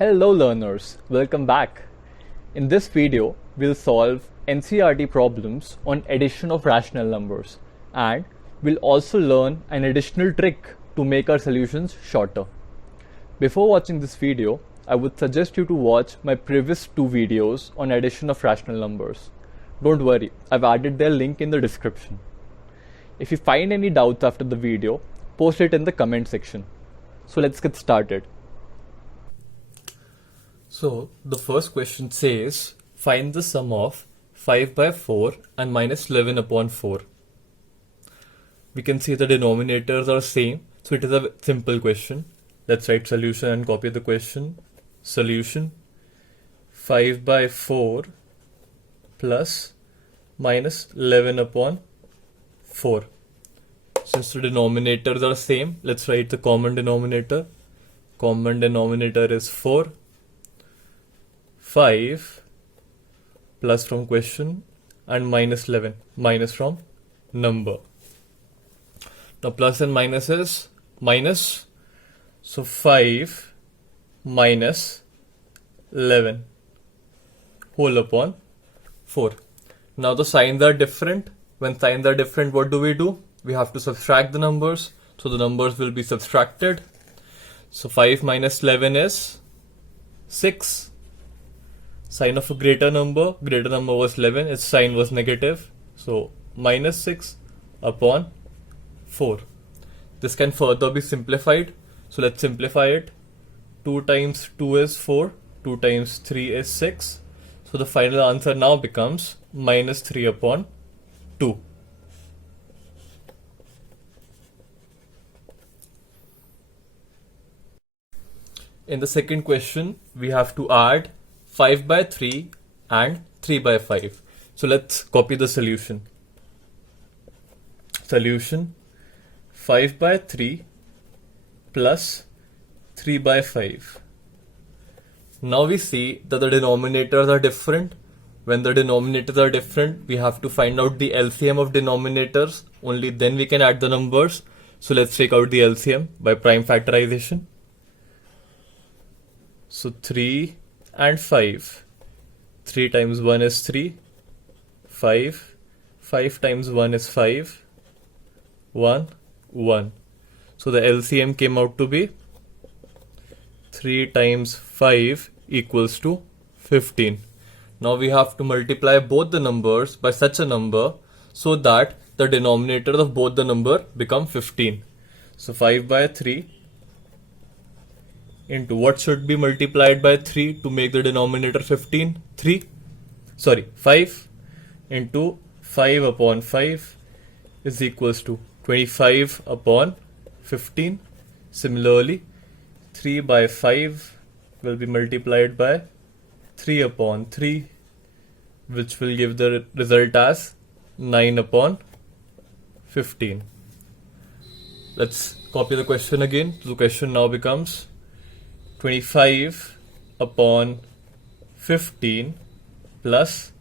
Hello learners, welcome back. In this video, we'll solve NCERT problems on addition of rational numbers, and we'll also learn an additional trick to make our solutions shorter. Before watching this video, I would suggest you to watch my previous two videos on addition of rational numbers. Don't worry, I've added their link in the description. If you find any doubts after the video, post it in the comment section. So let's get started. So the first question says, find the sum of 5 by 4 and minus 11 upon 4. We can see the denominators are same, so it is a simple question. Let's write solution and copy the question. Solution 5 by 4 plus minus 11 upon 4. Since the denominators are same, let's write the common denominator. Common denominator is 4. 5 plus from question and minus 11, minus from number. Now plus and minus is minus, so 5 minus 11 whole upon 4. Now the signs are different. When signs are different, what do? We have to subtract the numbers, so the numbers will be subtracted. So 5 minus 11 is 6. Sign of a greater number was 11, its sign was negative, so minus 6 upon 4. This can further be simplified, so let's simplify it. 2 times 2 is 4, 2 times 3 is 6, so the final answer now becomes minus 3 upon 2. In the second question, we have to add 5 by 3 and 3 by 5. So let's copy the solution. Solution 5 by 3 plus 3 by 5. Now we see that the denominators are different. When the denominators are different, we have to find out the LCM of denominators. Only then we can add the numbers. So let's take out the LCM by prime factorization. So 3 and 5. 3 times 1 is 3. 5. 5 times 1 is 5. 1. 1. So the LCM came out to be 3 times 5 equals to 15. Now we have to multiply both the numbers by such a number so that the denominators of both the number become 15. So 5 by 3 into what should be multiplied by 3 to make the denominator 15? 5 into 5 upon 5 is equals to 25 upon 15. Similarly, 3 by 5 will be multiplied by 3 upon 3, which will give the result as 9 upon 15. Let's copy the question again. The question now becomes 25 upon 15 plus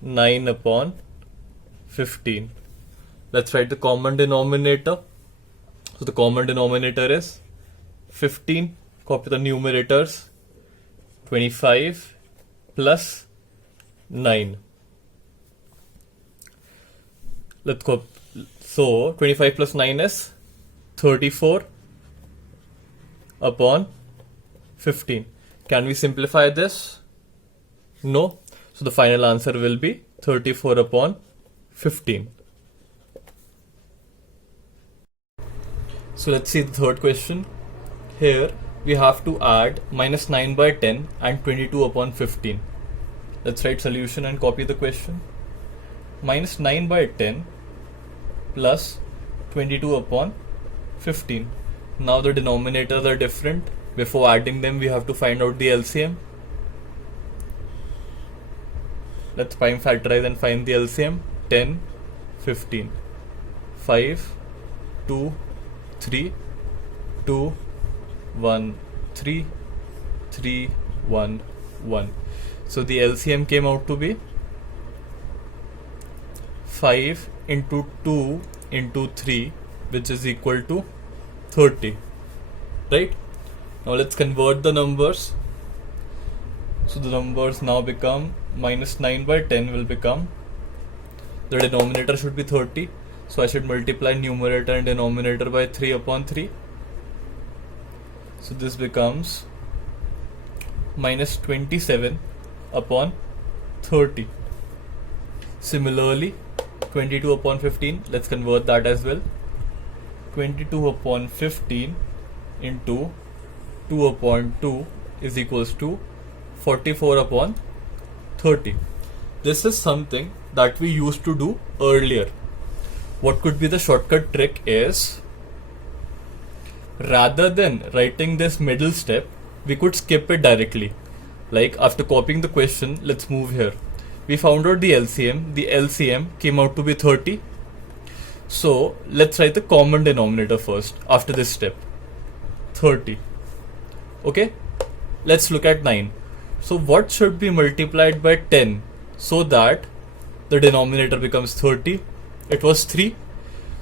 9 upon 15. Let's write the common denominator. So the common denominator is 15. Copy the numerators. 25 plus 9. Let's go. So 25 plus 9 is 34 upon 15. Can we simplify this? No. So the final answer will be 34 upon 15. So let's see the third question. Here we have to add minus 9 by 10 and 22 upon 15. Let's write solution and copy the question. Minus 9 by 10 plus 22 upon 15. Now the denominators are different. Before adding them, we have to find out the LCM. Let's prime factorize and find the LCM. 10, 15. 5, 2, 3, 2, 1, 3, 3, 1, 1. So the LCM came out to be 5 into 2 into 3, which is equal to 30. Right? Now let's convert the numbers. So the numbers now become minus 9 by 10 will become, the denominator should be 30. So I should multiply numerator and denominator by 3 upon 3. So this becomes minus 27 upon 30. Similarly, 22 upon 15, let's convert that as well. 22 upon 15 into 2 upon 2 is equals to 44 upon 30. This is something that we used to do earlier. What could be the shortcut trick is, rather than writing this middle step, we could skip it directly. Like after copying the question, let's move here. We found out the LCM. The LCM came out to be 30. So let's write the common denominator first after this step. 30. Okay? Let's look at 9. So what should be multiplied by 10 so that the denominator becomes 30? It was 3.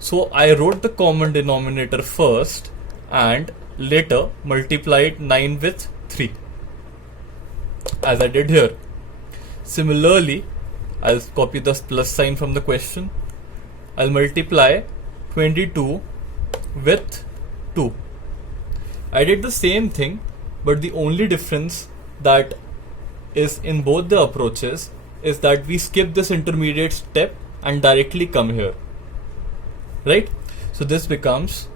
So I wrote the common denominator first and later multiplied 9 with 3, as I did here. Similarly, I'll copy the plus sign from the question. I'll multiply 22 with 2. I did the same thing, but the only difference that is in both the approaches is that we skip this intermediate step and directly come here. Right? So this becomes,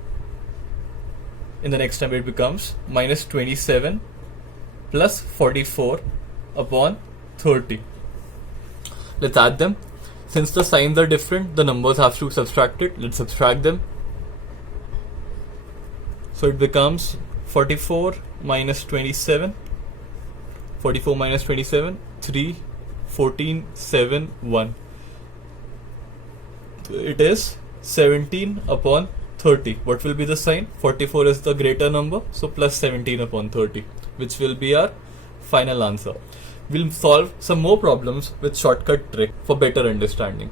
in the next step it becomes minus 27 plus 44 upon 30. Let's add them. Since the signs are different, the numbers have to be subtracted. Let's subtract them. So it becomes 44 minus 27. 44 minus 27, 3, 14, 7, 1. It is 17 upon 30. What will be the sign? 44 is the greater number, so plus 17 upon 30, which will be our final answer. We'll solve some more problems with shortcut trick for better understanding.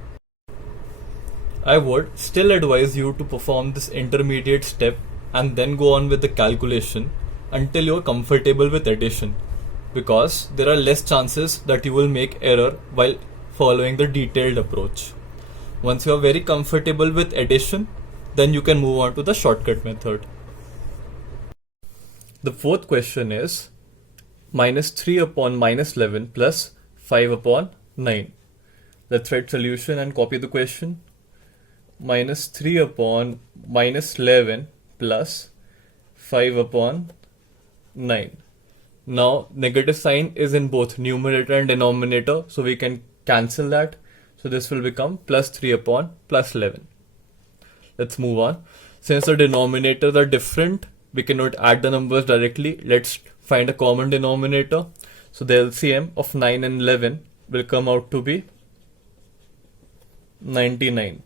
I would still advise you to perform this intermediate step and then go on with the calculation until you're comfortable with addition, because there are less chances that you will make error while following the detailed approach. Once you are very comfortable with addition, then you can move on to the shortcut method. The fourth question is minus 3 upon minus 11 plus 5 upon 9. Let's write solution and copy the question. Minus 3 upon minus 11 plus 5 upon 9. Now negative sign is in both numerator and denominator, so we can cancel that. So this will become plus 3 upon plus 11. Let's move on. Since the denominators are different, we cannot add the numbers directly. Let's find a common denominator. So the LCM of 9 and 11 will come out to be 99.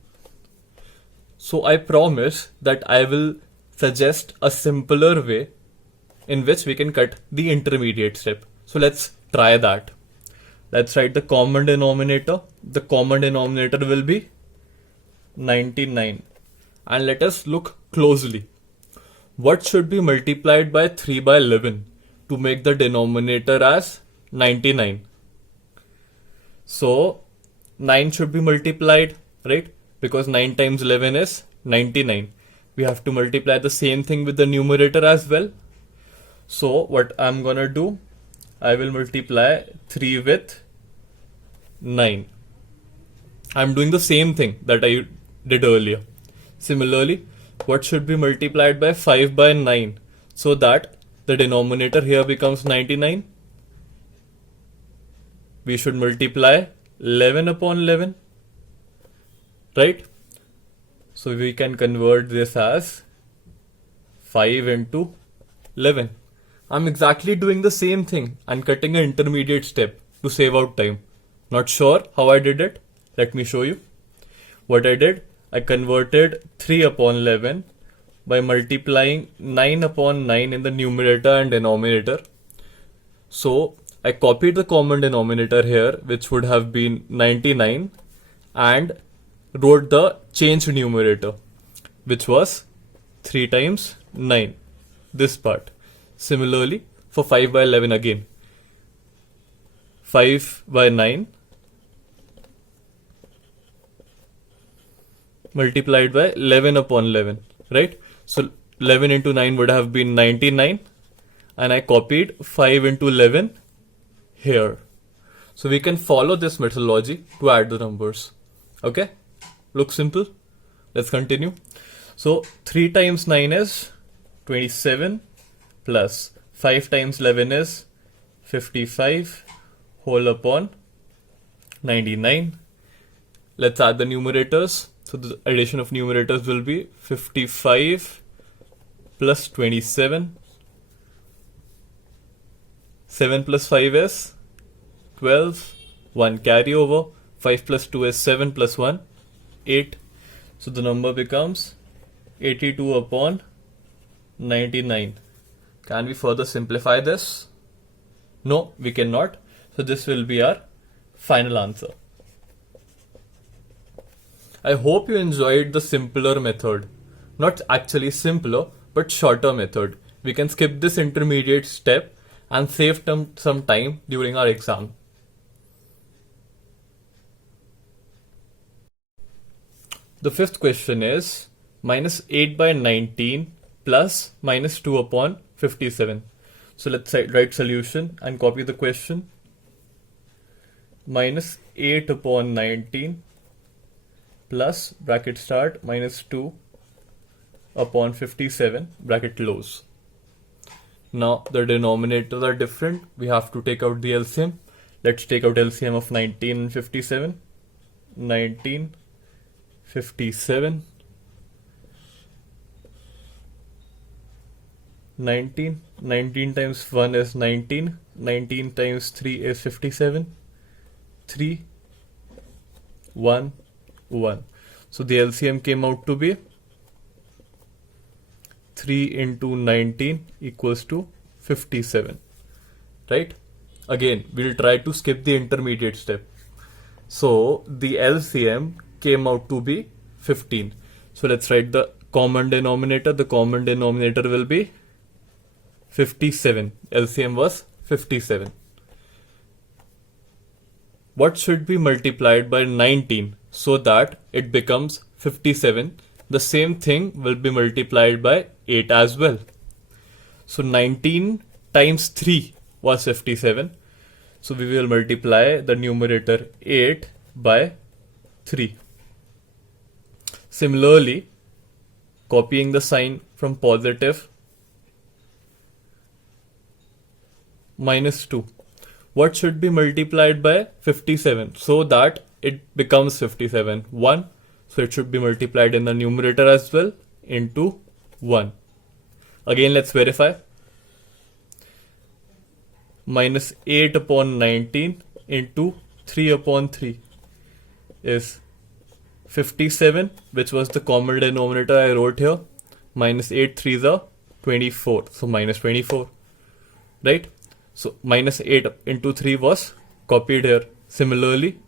So I promise that I will suggest a simpler way in which we can cut the intermediate step. So let's try that. Let's write the common denominator. The common denominator will be 99. And let us look closely. What should be multiplied by 3 by 11 to make the denominator as 99? So 9 should be multiplied, right? Because 9 times 11 is 99. We have to multiply the same thing with the numerator as well. So what I'm gonna do, I will multiply 3 with 9. I'm doing the same thing that I did earlier. Similarly, what should be multiplied by 5 by 9 so that the denominator here becomes 99? We should multiply 11 upon 11, right? So we can convert this as 5 into 11. I'm exactly doing the same thing and cutting an intermediate step to save out time. Not sure how I did it? Let me show you. What I did, I converted 3 upon 11 by multiplying 9 upon 9 in the numerator and denominator. So I copied the common denominator here, which would have been 99, and wrote the changed numerator, which was 3 times 9, this part. Similarly, for 5 by 11 again. 5 by 9 multiplied by 11 upon 11, right? So 11 into 9 would have been 99, and I copied 5 into 11 here. So we can follow this methodology to add the numbers. Okay, looks simple. Let's continue. So 3 times 9 is 27 plus 5 times 11 is 55 whole upon 99. Let's add the numerators. So the addition of numerators will be 55 plus 27. 7 plus 5 is 12. 1 carry over. 5 plus 2 is 7 plus 1, 8. So the number becomes 82 upon 99. Can we further simplify this? No, we cannot. So this will be our final answer. I hope you enjoyed the simpler method. Not actually simpler, but shorter method. We can skip this intermediate step and save some time during our exam. The fifth question is minus 8 by 19 plus minus 2 upon 57. So let's write solution and copy the question. Minus 8 upon 19 plus bracket start minus 2 upon 57 bracket close. Now the denominators are different. We have to take out the LCM. Let's take out LCM of 19 and 57. 19, 57. 19 times 1 is 19. 19 times 3 is 57. 3, 1, 1. So the LCM came out to be 3 into 19 equals to 57, right? Again, we'll try to skip the intermediate step. So the LCM came out to be 15. So let's write the common denominator. The common denominator will be 57. LCM was 57. What should be multiplied by 19 so that it becomes 57? The same thing will be multiplied by 8 as well. So 19 times 3 was 57. So we will multiply the numerator 8 by 3. Similarly, copying the sign from positive minus 2. What should be multiplied by 57 so that it becomes 57? 1. So it should be multiplied in the numerator as well into 1. Again, let's verify. Minus 8 upon 19 into 3 upon 3 is 57, which was the common denominator I wrote here. Minus 8 3s are 24. So minus 24, right? So minus 8 into 3 was copied here. Similarly,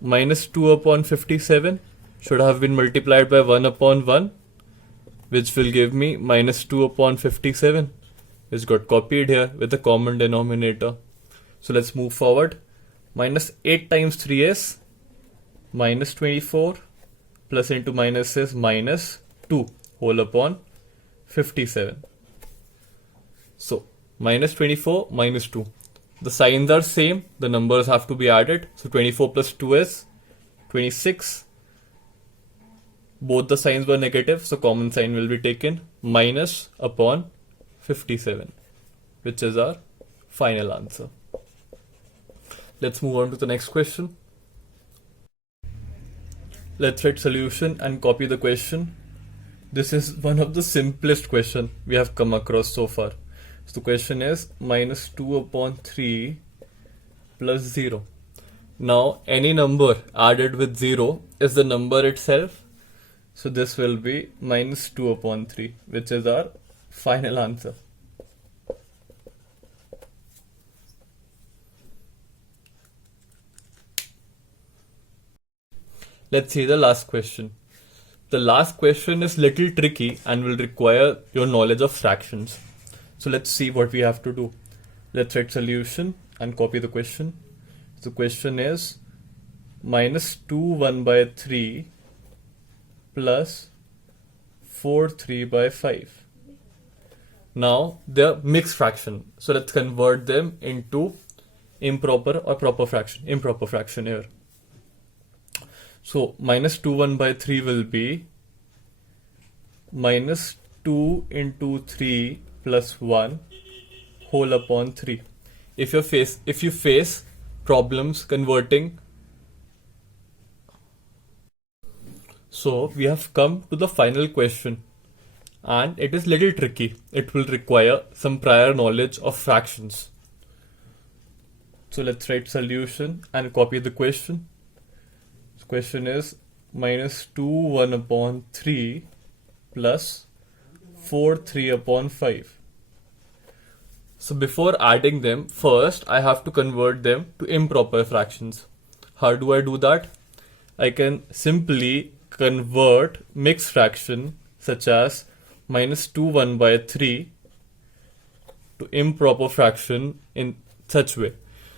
minus 2 upon 57 should have been multiplied by 1 upon 1, which will give me minus 2 upon 57, which got copied here with the common denominator. So let's move forward. Minus 8 times 3 is minus 24, plus into minus is minus 2 whole upon 57. So minus 24 minus 2. The signs are same. The numbers have to be added. So 24 plus 2 is 26. Both the signs were negative, so common sign will be taken. Minus upon 57, which is our final answer. Let's move on to the next question. Let's write solution and copy the question. This is one of the simplest question we have come across so far. So the question is minus 2 upon 3 plus 0. Now any number added with 0 is the number itself. So this will be minus 2 upon 3, which is our final answer. Let's see the last question. The last question is little tricky and will require your knowledge of fractions. So let's see what we have to do. Let's write solution and copy the question. So question is minus 2 1 by 3 plus 4 3 by 5. Now they're mixed fraction. So let's convert them into improper or proper fraction. Improper fraction here. So minus 2 1 by 3 will be minus 2 into 3 plus 1 whole upon 3. If you face problems converting, so we have come to the final question, and it is little tricky. It will require some prior knowledge of fractions. So let's write solution and copy the question. The question is minus 2 1 upon 3 plus 4 3 upon 5. So before adding them, first I have to convert them to improper fractions. How do I do that? I can simply convert mixed fraction such as minus 2 1 by 3 to improper fraction in such way.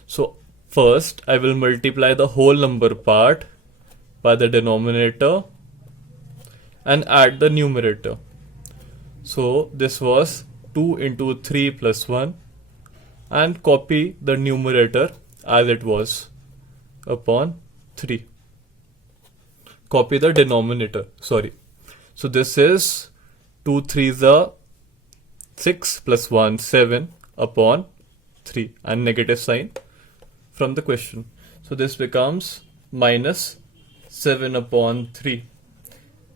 So first I will multiply the whole number part by the denominator and add the numerator. So this was 2 into 3 plus 1, and copy the numerator as it was upon 3. Copy the denominator, sorry. So this is 2 3s are 6 plus 1 7 upon 3 and negative sign from the question. So this becomes minus 7 upon 3.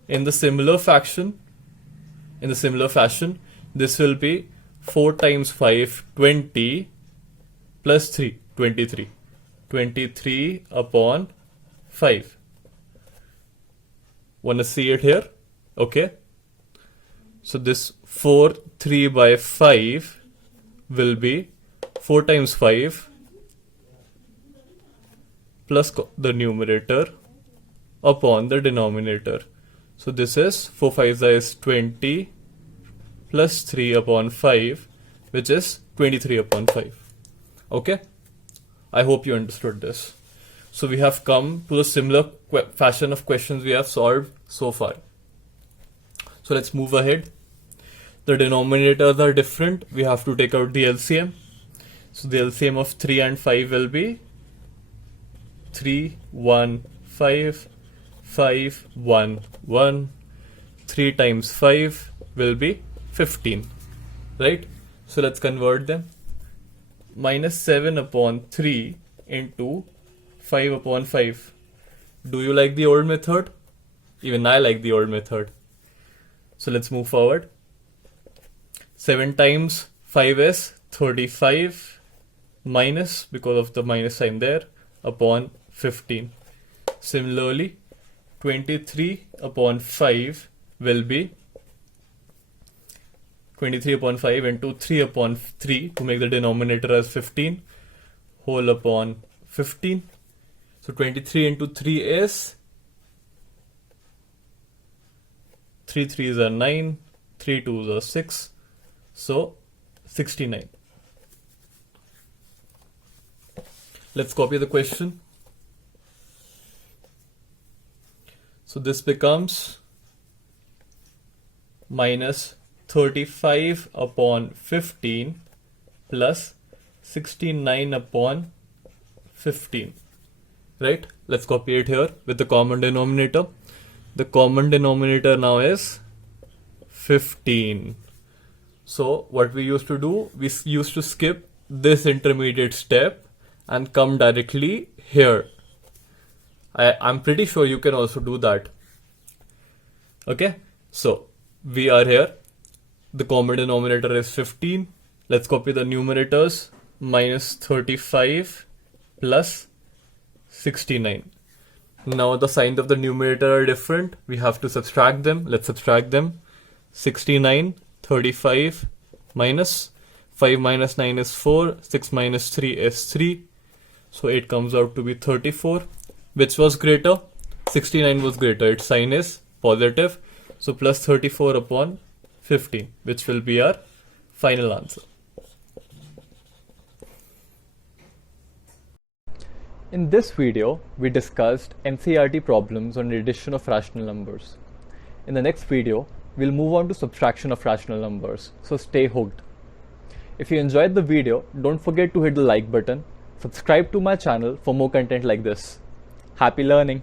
In the similar fashion, this will be 4 times 5 20 plus 3 23. 23 upon 5. Wanna see it here? Okay. So this 4 3 by 5 will be 4 times 5 plus the numerator upon the denominator. So this is 4 5 is 20 plus 3 upon 5, which is 23 upon 5. Okay? I hope you understood this. So we have come to the similar fashion of questions we have solved so far. So let's move ahead. The denominators are different. We have to take out the LCM. So the LCM of 3 and 5 will be 3 1 5 5 1 1. 3 times 5 will be 15, right? So let's convert them. Minus 7 upon 3 into 5 upon 5. Do you like the old method? Even I like the old method. So let's move forward. 7 times 5 is 35 minus, because of the minus sign there, upon 15. Similarly, 23 upon 5 will be 23 upon 5 into 3 upon 3 to make the denominator as 15 whole upon 15. So 23 into 3 is 3 3s are 9, 3 2s are 6, so 69. Let's copy the question. So this becomes minus 35 upon 15 plus 69 upon 15. Right? Let's copy it here with the common denominator. The common denominator now is 15. So what we used to do, we used to skip this intermediate step and come directly here. I'm pretty sure you can also do that. Okay, so we are here. The common denominator is 15. Let's copy the numerators. Minus 35 plus 69. Now the signs of the numerator are different. We have to subtract them. Let's subtract them. 69, 35 minus 5 minus 9 is 4. 6 minus 3 is 3. So it comes out to be 34. Which was greater? 69 was greater. Its sign is positive. So plus 34 upon 15, which will be our final answer. In this video, we discussed NCERT problems on addition of rational numbers. In the next video, we'll move on to subtraction of rational numbers, so stay hooked. If you enjoyed the video, don't forget to hit the like button, subscribe to my channel for more content like this. Happy learning!